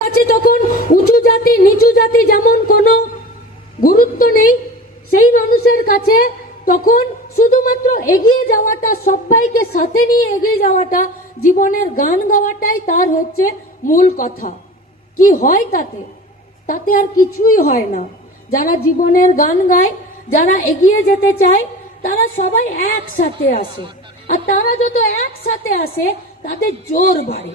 আছে তখন উঁচু জাতি, নিচু জাতি যেমন কোনো গুরুত্ব নেই, সেই মানুষের কাছে তখন শুধুমাত্র এগিয়ে যাওয়াটা, সবাইকে সাথে নিয়ে এগিয়ে যাওয়াটা, জীবনের গান গাওয়াটাই তার হচ্ছে মূল কথা। কি হয় তাতে? তাতে আর কিছুই হয় না। যারা জীবনের গান গায়, যারা এগিয়ে যেতে চায়, তারা সবাই একসাথে আসে। আর তারা যত একসাথে আসে, তাদের জোর বাড়ে।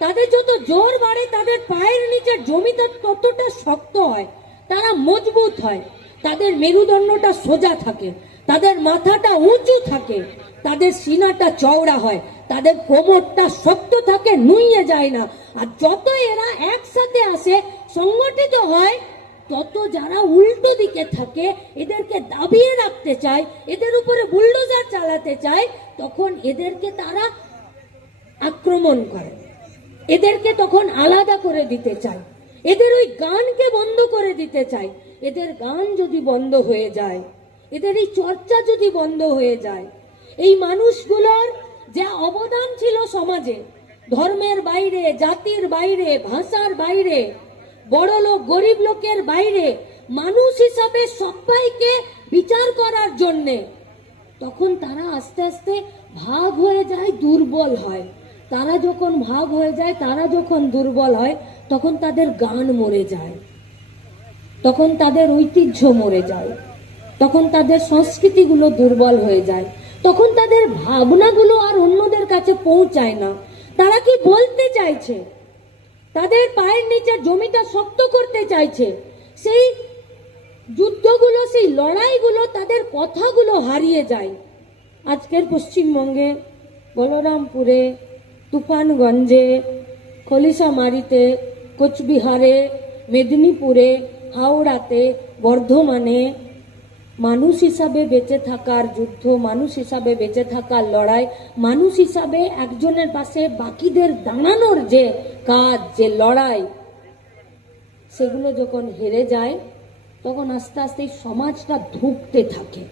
তাদের যত জোর বাড়ে, তাদের পায়ের নিচের জমিটা ততটা শক্ত হয়, তারা মজবুত হয়। তাদের মেরুদণ্ডটা সোজা থাকে, তাদের মাথাটা উঁচু থাকে, তাদের সিনাটা চওড়া হয়, তাদের কোমরটা শক্ত থাকে, নুইয়ে যায় না। আর যত এরা একসাথে আসে, সংগঠিত হয়, তত যারা উল্টো দিকে থাকে, এদেরকে দাবিয়ে রাখতে চায়, এদের উপরে বুলডোজার চালাতে চায়, তখন এদেরকে তারা আক্রমণ করে। এদেরকে তখন আলাদা করে দিতে চায় এদের ওই গানকে বন্ধ করে দিতে চায় এদের গান যদি বন্ধ হয়ে যায়, এদের এই চর্চা যদি বন্ধ হয়ে যায়, এই মানুষগুলোর যা অবদান ছিল সমাজে, ধর্মের বাইরে, জাতির বাইরে, ভাষার বাইরে বড় লোক গরিব লোকের বাইরে, মানুষ হিসাবে সবাইকে বিচার করার জন্যে, তখন তারা আস্তে আস্তে ভাগ হয়ে যায়, দুর্বল হয়। তারা যখন ভাগ হয়ে যায়, তারা যখন দুর্বল হয়, তখন তাদের গান মরে যায়। তখন তাদের ঐতিহ্য মরে যায়। তখন তাদের সংস্কৃতিগুলো দুর্বল হয়ে যায়। তখন তাদের ভাবনাগুলো আর অন্যদের কাছে পৌঁছায় না। তারা কি বলতে চাইছে? তাদের পায়ের নিচে জমিটা শক্ত করতে চাইছে। সেই যুদ্ধগুলো, সেই লড়াইগুলো, তাদের কথাগুলো হারিয়ে যায়। আজকের পশ্চিমবঙ্গে, বলরামপুরে তুফানগঞ্জে খলিশামারিতে কোচবিহারে, মেদিনীপুরে, হাওড়াতে বর্ধমানে মানুষ হিসাবে বেঁচে থাকার যুদ্ধ, মানুষ হিসাবে বেঁচে থাকার লড়াই, মানুষ হিসাবে একজনের পাশে বাকিদের দাঁড়ানোর যে কাজ, যে লড়াই, সেগুলো যখন হেরে যায়, তখন আস্তে আস্তে সমাজটা ধুঁকতে থাকে।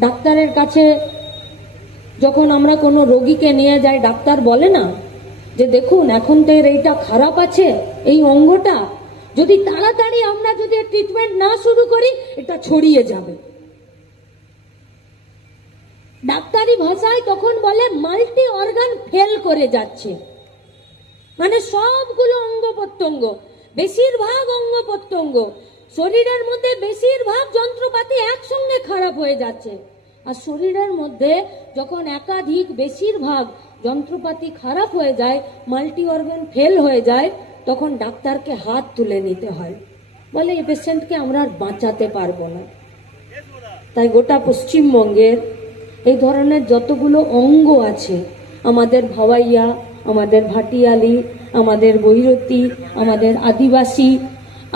ডাক্তারের কাছে যখন আমরা কোনো রোগীকে নিয়ে যাই, ডাক্তার বলে না যে দেখুন, এখন তো এর এইটা খারাপ আছে, এই অঙ্গটা, যদি তাড়াতাড়ি আমরা যদি ট্রিটমেন্ট না শুরু করি, এটা ছড়িয়ে যাবে। ডাক্তারি ভাষায় তখন বলে মাল্টি অর্গান ফেল করে যাচ্ছে। মানে সবগুলো অঙ্গ প্রত্যঙ্গ, বেশিরভাগ অঙ্গ প্রত্যঙ্গ, শরীরের মধ্যে বেশিরভাগ যন্ত্রপাতি একসঙ্গে খারাপ হয়ে যাচ্ছে। আর শরীরের মধ্যে যখন একাধিক বেশিরভাগ যন্ত্রপাতি খারাপ হয়ে যায় মাল্টি অর্গান ফেল হয়ে যায়, তখন ডাক্তারকে হাত তুলে নিতে হয়। বলে এই পেশেন্টকে আমরা আর বাঁচাতে পারব না। তাই গোটা পশ্চিমবঙ্গের এই ধরনের যতগুলো অঙ্গ আছে, আমাদের ভাওয়াইয়া, আমাদের ভাটিয়ালি, আমাদের বৈরতী, আমাদের আদিবাসী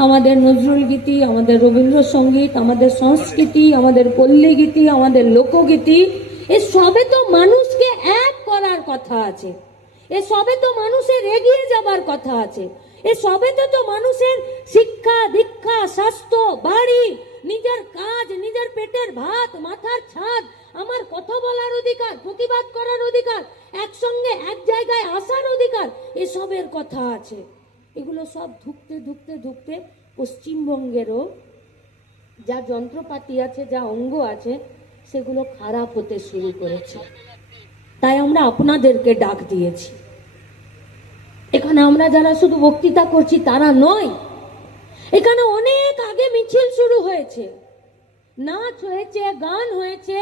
আমাদের নজরুল গীতি, আমাদের রবীন্দ্রসঙ্গীত, আমাদের সংস্কৃতি, আমাদের পল্লী গীতি আমাদের লোকগীতি, এ সবে তো মানুষকে এক করার কথা আছে। এ সবে তো মানুষের এগিয়ে যাবার কথা আছে। এ সবেতে তো মানুষের শিক্ষা, দীক্ষা, স্বাস্থ্য, বাড়ি, নিজের কাজ, নিজের পেটের ভাত, মাথার ছাদ, আমার কথা বলার অধিকার, প্রতিবাদ করার অধিকার, একসঙ্গে এক জায়গায় আসার অধিকার এসবের কথা আছে। এগুলো সব ধুকতে ধুকতে ধুকতে পশ্চিমবঙ্গেরও যা যন্ত্রপাতি আছে, যা অঙ্গ আছে, সেগুলো খারাপ হতে শুরু করেছে। তাই আমরা আপনাদেরকে ডাক দিয়েছি। এখানে আমরা যারা শুধু বক্তৃতা করছি, তারা নয়। এখানে অনেক আগে মিছিল শুরু হয়েছে। নাচ হয়েছে, গান হয়েছে।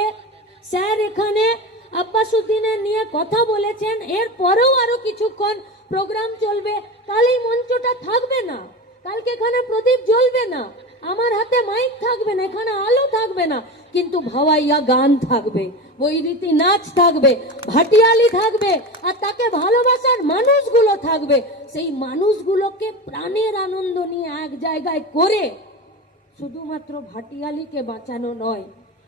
স্যার এখানে আব্বাসুদ্দিনের নিয়ে কথা বলেছেন। এর পরেও আরও কিছুক্ষণ প্রোগ্রাম চলবে। কাল এই মঞ্চটা থাকবে না। কালকে এখানে প্রদীপ জ্বলবে না। আমার হাতে মাইক থাকবে না, এখানে আলো থাকবে না। কিন্তু ভাওয়াইয়া গান থাকবে, বৈরীতি নাচ থাকবে, ভাটিয়ালি থাকবে, আর তাকে ভালোবাসার মানুষগুলো থাকবে। সেই মানুষগুলোকে প্রাণের আনন্দ নিয়ে এক জায়গায় করে শুধুমাত্র ভাটিয়ালিকে বাঁচানো নয়,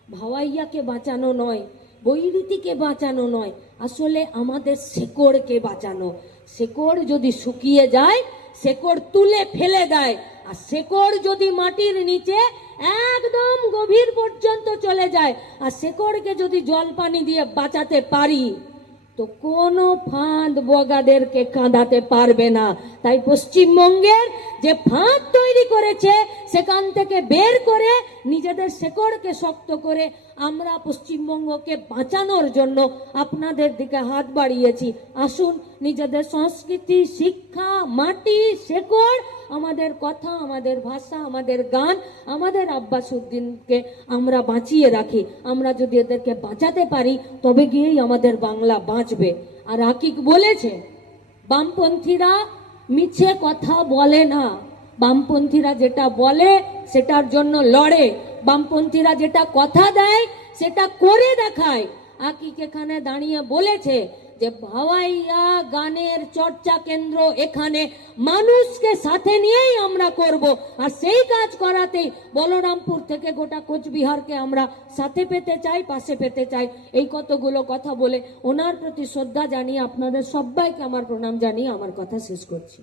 ভাওয়াইয়াকে বাঁচানো নয় বৈরীতিকে বাঁচানো নয়, আসলে আমাদের শেকড়কে বাঁচানো। শেকড় যদি শুকিয়ে যায়, শেকড় তুলে ফেলে দেয়, আর শেকড় যদি মাটির নিচে একদম গভীর পর্যন্ত চলে যায়, আর শেকড়কে যদি জল পানি দিয়ে বাঁচাতে পারি তো কোনো ফাঁদ বগাদেরকে কাঁদাতে পারবে না। তাই পশ্চিমবঙ্গের যে ফাঁদ তৈরি করেছে, সেখান থেকে বের করে নিজেদের শেকড়কে শক্ত করে আমরা পশ্চিমবঙ্গকে বাঁচানোর জন্য আপনাদের দিকে হাত বাড়িয়েছি। আসুন নিজেদের সংস্কৃতি, শিক্ষা, মাটি, শেকড় আমাদের কথা, আমাদের ভাষা, আমাদের গান, আমাদের আব্বাস উদ্দিনকে আমরা বাঁচিয়ে রাখি। আমরা যদি এদেরকে বাঁচাতে পারি, তবে গিয়েই আমাদের বাংলা বাঁচবে। আর আকিক বলেছে, বামপন্থীরা মিছে কথা বলে না। বামপন্থীরা যেটা বলে, সেটার জন্য লড়ে। বামপন্থীরা যেটা কথা দেয়, সেটা করে দেখায়। আকিক এখানে দাঁড়িয়ে বলেছে যে ভাওয়াইয়া গানের চর্চা কেন্দ্র এখানে মানুষকে সাথে নিয়েই আমরা করব। আর সেই কাজ করাতেই বলরামপুর থেকে গোটা কোচবিহারকে আমরা সাথে পেতে চাই, পাশে পেতে চাই। এই কতগুলো কথা বলে ওনার প্রতি শ্রদ্ধা জানিয়ে আপনাদের সবাইকে আমার প্রণাম জানিয়ে আমার কথা শেষ করছি।